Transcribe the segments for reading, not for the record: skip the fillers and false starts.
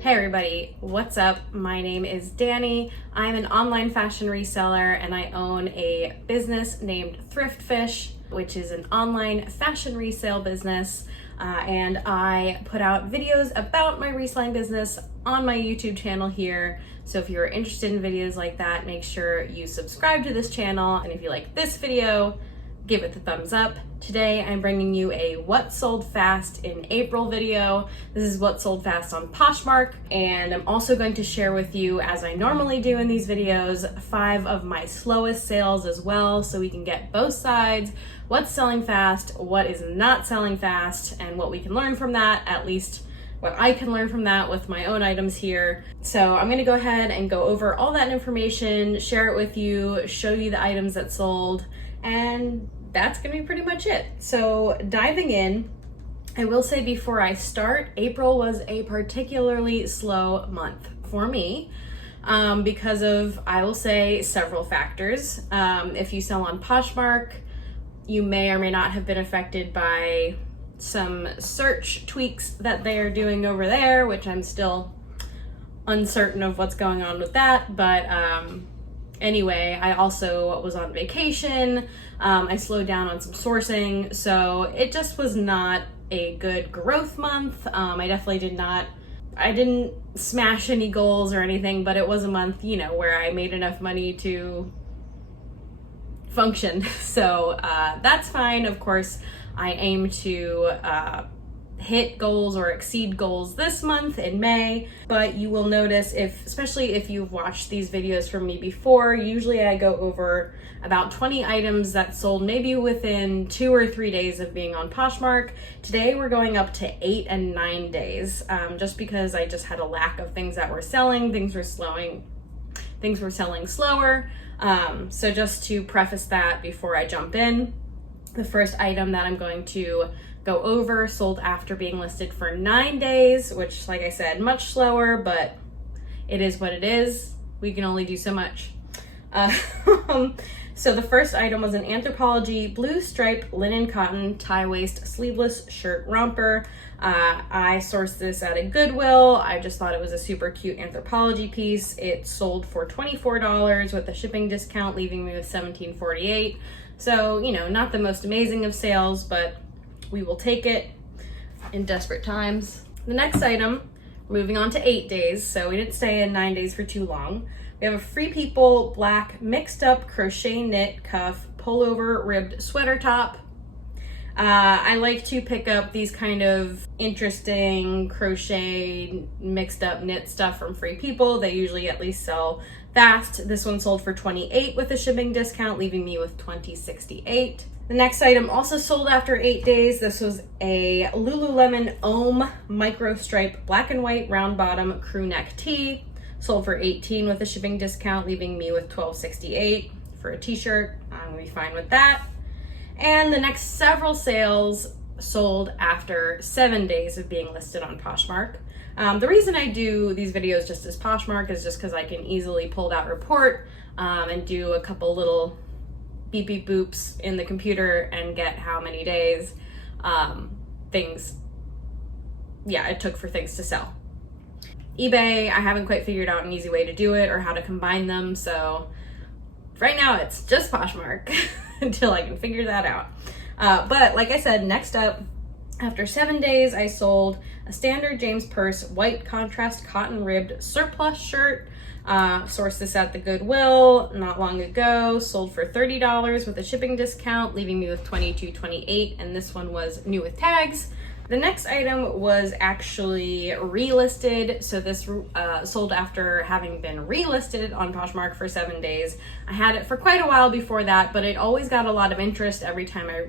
Hey everybody, what's up? My name is Danny. I'm an online fashion reseller and I own a business named Thrift Fish, which is an online fashion resale business. And I put out videos about my reselling business on my YouTube channel here. So if you're interested in videos like that, make sure you subscribe to this channel. And if you like this video, give it the thumbs up. Today I'm bringing you a what sold fast in April video. This is what sold fast on Poshmark, and I'm also going to share with you, as I normally do in these videos, 5 of my slowest sales as well, so we can get both sides, what's selling fast, what is not selling fast, and what we can learn from that, at least what I can learn from that with my own items here. So I'm gonna go ahead and go over all that information, share it with you, show you the items that sold, and that's gonna be pretty much it. So diving in, I will say before I start, April was a particularly slow month for me because of, I will say, several factors. If you sell on Poshmark, you may or may not have been affected by some search tweaks that they are doing over there, which I'm still uncertain of what's going on with that, but anyway, I also was on vacation. I slowed down on some sourcing, so it just was not a good growth month. I didn't smash any goals or anything, but it was a month, where I made enough money to function. So that's fine. Of course, I aim to hit goals or exceed goals this month in May, but you will notice, especially if you've watched these videos from me before, usually I go over about 20 items that sold maybe within 2 or 3 days of being on Poshmark. Today we're going up to 8 and 9 days, just because I just had a lack of things that were selling, things were selling slower. So just to preface that before I jump in, the first item that I'm going to go over sold after being listed for 9 days, which, like I said, much slower, but it is what it is. We can only do so much. So the first item was an Anthropologie blue stripe linen cotton tie waist sleeveless shirt romper. I sourced this at a Goodwill. I just thought it was a super cute Anthropologie piece. It sold for $24 with a shipping discount, leaving me with $17.48. So, not the most amazing of sales, but we will take it in desperate times. The next item, moving on to 8 days, so we didn't stay in 9 days for too long. We have a Free People black mixed up crochet knit cuff pullover ribbed sweater top. I like to pick up these kind of interesting crochet mixed up knit stuff from Free People. They usually at least sell fast. This one sold for $28 with a shipping discount, leaving me with $20.68. The next item also sold after 8 days. This was a Lululemon Ohm micro stripe black and white round bottom crew neck tee. Sold for $18 with a shipping discount, leaving me with $12.68 for a t-shirt. I'm gonna be fine with that. And the next several sales sold after 7 days of being listed on Poshmark. The reason I do these videos just as Poshmark is just because I can easily pull that report and do a couple little beep beep boops in the computer and get how many days it took for things to sell. eBay, I haven't quite figured out an easy way to do it or how to combine them, so right now it's just Poshmark until I can figure that out. But like I said, next up, after 7 days, I sold a standard James Purse white contrast cotton ribbed surplus shirt. Sourced this at the Goodwill not long ago, sold for $30 with a shipping discount, leaving me with $22.28, and this one was new with tags. The next item was actually relisted, so this sold after having been relisted on Poshmark for 7 days. I had it for quite a while before that, but it always got a lot of interest every time I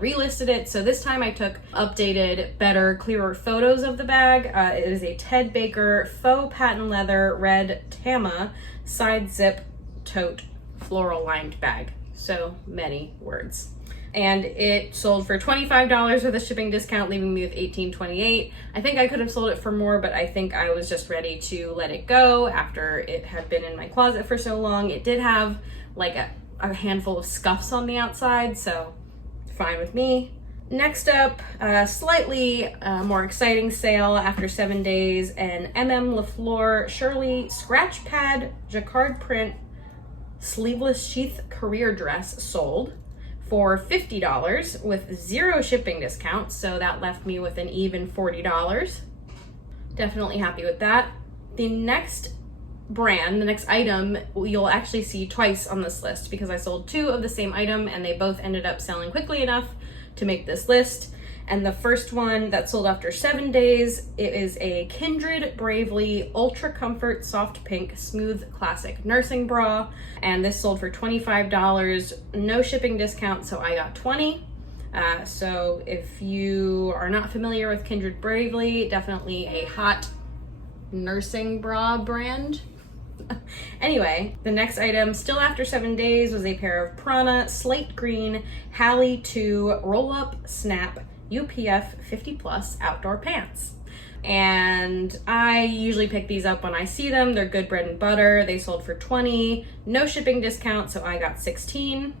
relisted it, so this time I took updated, better, clearer photos of the bag. It is a Ted Baker faux patent leather red Tama side zip tote floral lined bag. So many words. And it sold for $25 with a shipping discount, leaving me with $18.28. I think I could have sold it for more, but I think I was just ready to let it go after it had been in my closet for so long. It did have like a handful of scuffs on the outside, so fine with me. Next up, slightly more exciting sale after 7 days, an LaFleur Shirley Scratch Pad Jacquard print sleeveless sheath career dress sold for $50 with 0 shipping discount, so that left me with an even $40. Definitely happy with that. The next brand, the next item, you'll actually see twice on this list because I sold 2 of the same item and they both ended up selling quickly enough to make this list. And the first one that sold after 7 days, it is a Kindred Bravely Ultra Comfort Soft Pink Smooth Classic Nursing Bra. And this sold for $25, no shipping discount, so I got 20. So if you are not familiar with Kindred Bravely, definitely a hot nursing bra brand. Anyway, the next item, still after 7 days, was a pair of Prana Slate Green Halle 2 Roll-Up Snap UPF 50+ outdoor pants. And I usually pick these up when I see them. They're good bread and butter. They sold for 20, no shipping discount, so I got 16.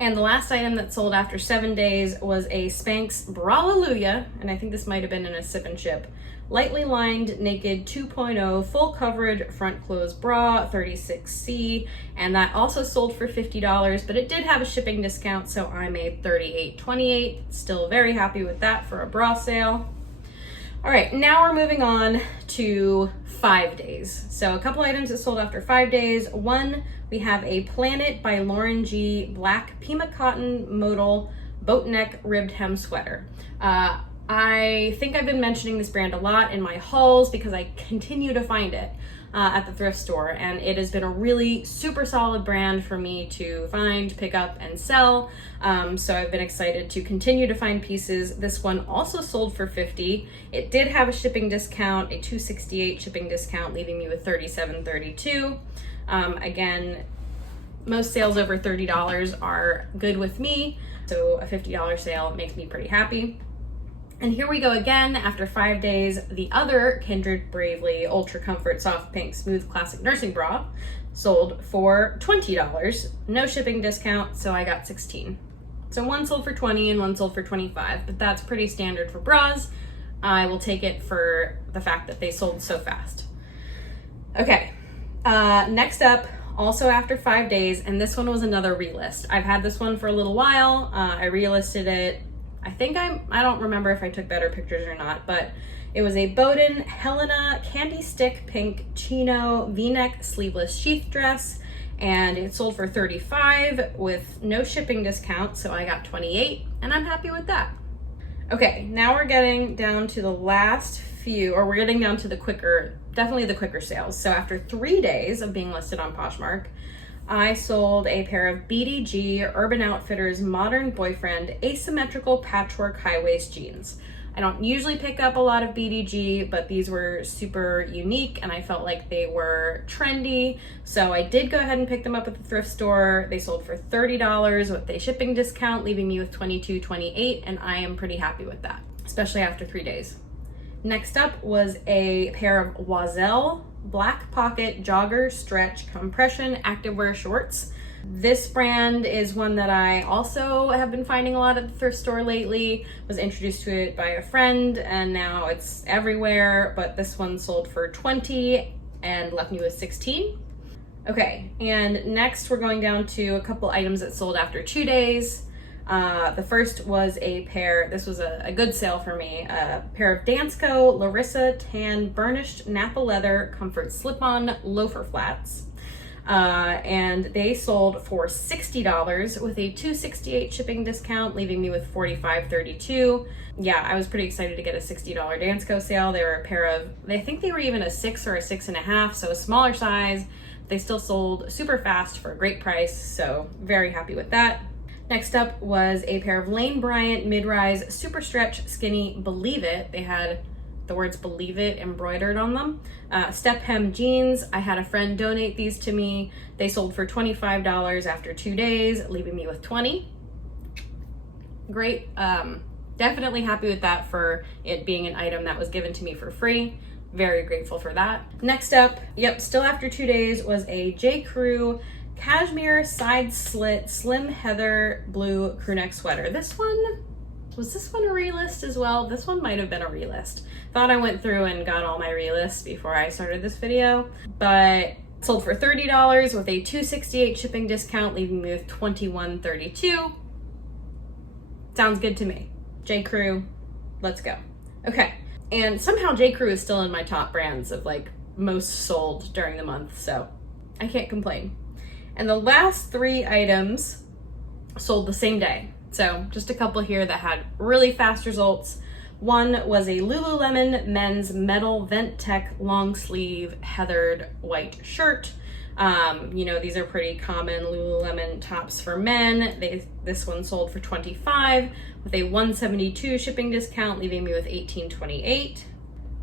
And the last item that sold after 7 days was a Spanx Braleluja, and I think this might have been in a sip and ship. Lightly lined naked 2.0 full coverage front close bra, 36C, and that also sold for $50, but it did have a shipping discount, so I made $38.28. Still very happy with that for a bra sale. All right, now we're moving on to 5 days. So a couple items that sold after 5 days. One, we have a Planet by Lauren G black Pima cotton modal boat neck ribbed hem sweater. I think I've been mentioning this brand a lot in my hauls because I continue to find it at the thrift store, and it has been a really super solid brand for me to find, pick up, and sell. So I've been excited to continue to find pieces. This one also sold for $50. It did have a shipping discount, a $268 shipping discount, leaving me with $37.32. Again, most sales over $30 are good with me, so a $50 sale makes me pretty happy. And here we go again, after 5 days, the other Kindred Bravely Ultra Comfort Soft Pink Smooth Classic Nursing Bra sold for $20, no shipping discount, so I got 16. So one sold for 20 and one sold for 25, but that's pretty standard for bras. I will take it for the fact that they sold so fast. Okay, next up, also after 5 days, and this one was another relist. I've had this one for a little while. I relisted it. I don't remember if I took better pictures or not, but it was a Bowden Helena Candy Stick Pink Chino V-neck sleeveless sheath dress, and it sold for $35 with no shipping discount, so I got 28, and I'm happy with that. Okay, now we're getting down to the last few, or we're getting down to definitely the quicker sales. So after 3 days of being listed on Poshmark, I sold a pair of BDG Urban Outfitters Modern Boyfriend asymmetrical patchwork high waist jeans. I don't usually pick up a lot of BDG, but these were super unique and I felt like they were trendy. So I did go ahead and pick them up at the thrift store. They sold for $30 with a shipping discount, leaving me with $22.28, and I am pretty happy with that, especially after 3 days. Next up was a pair of Oiselle black pocket jogger stretch compression activewear shorts. This brand is one that I also have been finding a lot at the thrift store lately. Was introduced to it by a friend and now it's everywhere, but this one sold for $20 and left me with $16. Okay, and next we're going down to a couple items that sold after 2 days. The first was a pair, this was a good sale for me, a pair of Dansko Larissa Tan Burnished Napa Leather Comfort Slip-On Loafer Flats. And they sold for $60 with a $268 shipping discount, leaving me with $45.32. Yeah, I was pretty excited to get a $60 Dansko sale. They were a pair of, I think they were even a 6 or a 6.5, so a smaller size. They still sold super fast for a great price, so very happy with that. Next up was a pair of Lane Bryant mid-rise super stretch skinny Believe It. They had the words Believe It embroidered on them. Step hem jeans. I had a friend donate these to me. They sold for $25 after 2 days, leaving me with $20. Great. Definitely happy with that for it being an item that was given to me for free. Very grateful for that. Next up, yep, still after 2 days, was a J. Crew cashmere side slit slim heather blue crew neck sweater. Was this one a relist as well? This one might have been a relist. Thought I went through and got all my relists before I started this video, but sold for $30 with a $268 shipping discount, leaving me with $21.32. Sounds good to me. J. Crew, let's go. Okay, and somehow J. Crew is still in my top brands of like most sold during the month, so I can't complain. And the last 3 items sold the same day. So just a couple here that had really fast results. One was a Lululemon men's metal Vent Tech long sleeve heathered white shirt. You know, these are pretty common Lululemon tops for men. This one sold for $25 with a $172 shipping discount, leaving me with $18.28.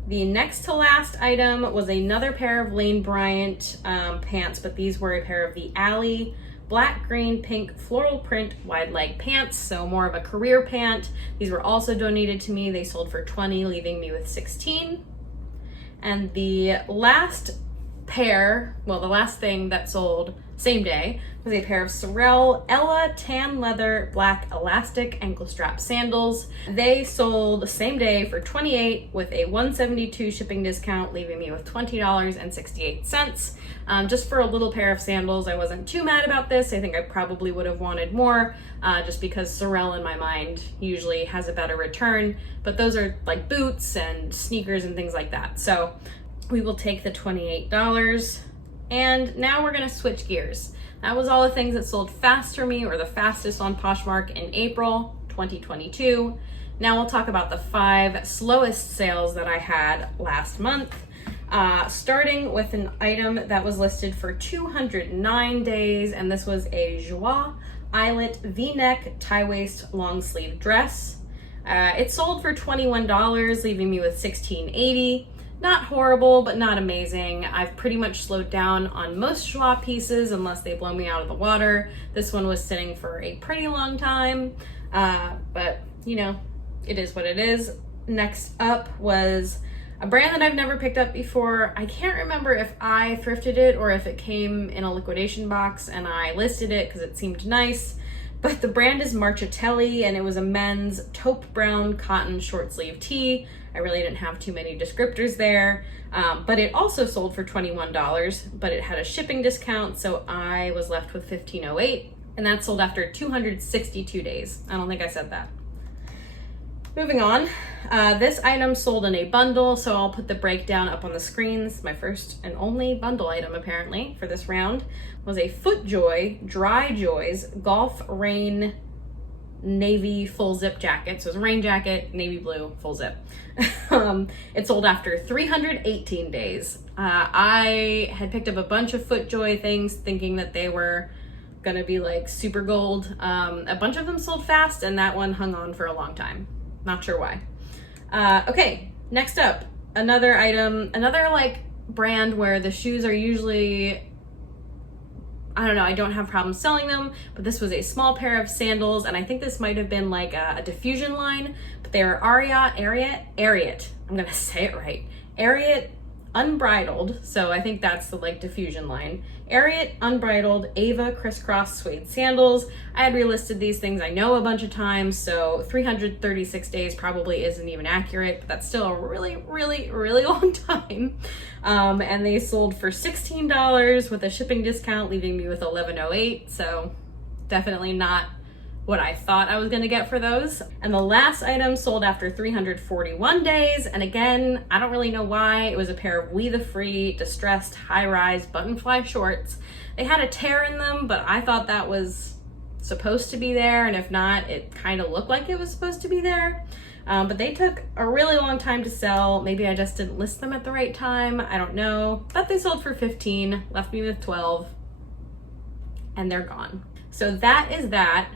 The next to last item was another pair of Lane Bryant pants, but these were a pair of the Alley black, green, pink floral print wide leg pants, so more of a career pant. These were also donated to me. They sold for $20, leaving me with $16. And the last pair, well, the last thing that sold same day was a pair of Sorel Ella tan leather black elastic ankle strap sandals. They sold the same day for $28 with a $172 shipping discount, leaving me with $20.68. Just for a little pair of sandals, I wasn't too mad about this. I think I probably would have wanted more, just because Sorel in my mind usually has a better return, but those are like boots and sneakers and things like that. So we will take the $28. And now we're gonna switch gears. That was all the things that sold fast for me, or the fastest on Poshmark in April 2022. Now we'll talk about the 5 slowest sales that I had last month. Starting with an item that was listed for 209 days, and this was a Joie eyelet V-neck tie-waist long sleeve dress. It sold for $21, leaving me with $16.80. Not horrible, but not amazing. I've pretty much slowed down on most Joie pieces unless they blow me out of the water. This one was sitting for a pretty long time, but you know, it is what it is. Next up was a brand that I've never picked up before. I can't remember if I thrifted it or if it came in a liquidation box and I listed it because it seemed nice. But the brand is Marchitelli, and it was a men's taupe brown cotton short sleeve tee. I really didn't have too many descriptors there, but it also sold for $21, but it had a shipping discount, so I was left with $15.08, and that sold after 262 days. I don't think I said that. Moving on, this item sold in a bundle, so I'll put the breakdown up on the screen. This is my first and only bundle item apparently for this round. Was a FootJoy Dry Joys Golf Rain navy full zip jacket. So it's a rain jacket, navy blue, full zip. It sold after 318 days. I had picked up a bunch of FootJoy things thinking that they were gonna be like super gold. A bunch of them sold fast, and that one hung on for a long time. Not sure why. Okay, next up, another item, another like brand where the shoes are usually, I don't know, I don't have problems selling them, but this was a small pair of sandals, and I think this might have been like a diffusion line, but they were Ariat, I'm gonna say it right, Ariat Unbridled, so I think that's the like diffusion line. Ariat Unbridled Ava crisscross suede sandals. I had relisted these things I know a bunch of times, so 336 days probably isn't even accurate, but that's still a really, really, really long time. And they sold for $16 with a shipping discount, leaving me with $11.08, so definitely not what I thought I was gonna get for those. And the last item sold after 341 days, and again, I don't really know why. It was a pair of We The Free distressed high-rise buttonfly shorts. They had a tear in them, but I thought that was supposed to be there, and if not, it kind of looked like it was supposed to be there. But they took a really long time to sell. Maybe I just didn't list them at the right time, I don't know. But they sold for 15, left me with 12, and they're gone. So that is that.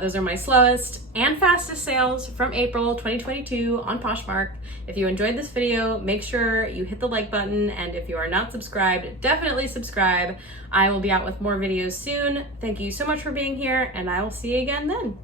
Those are my slowest and fastest sales from April 2022 on Poshmark. If you enjoyed this video, make sure you hit the like button, and if you are not subscribed, definitely subscribe. I will be out with more videos soon. Thank you so much for being here, and I will see you again then.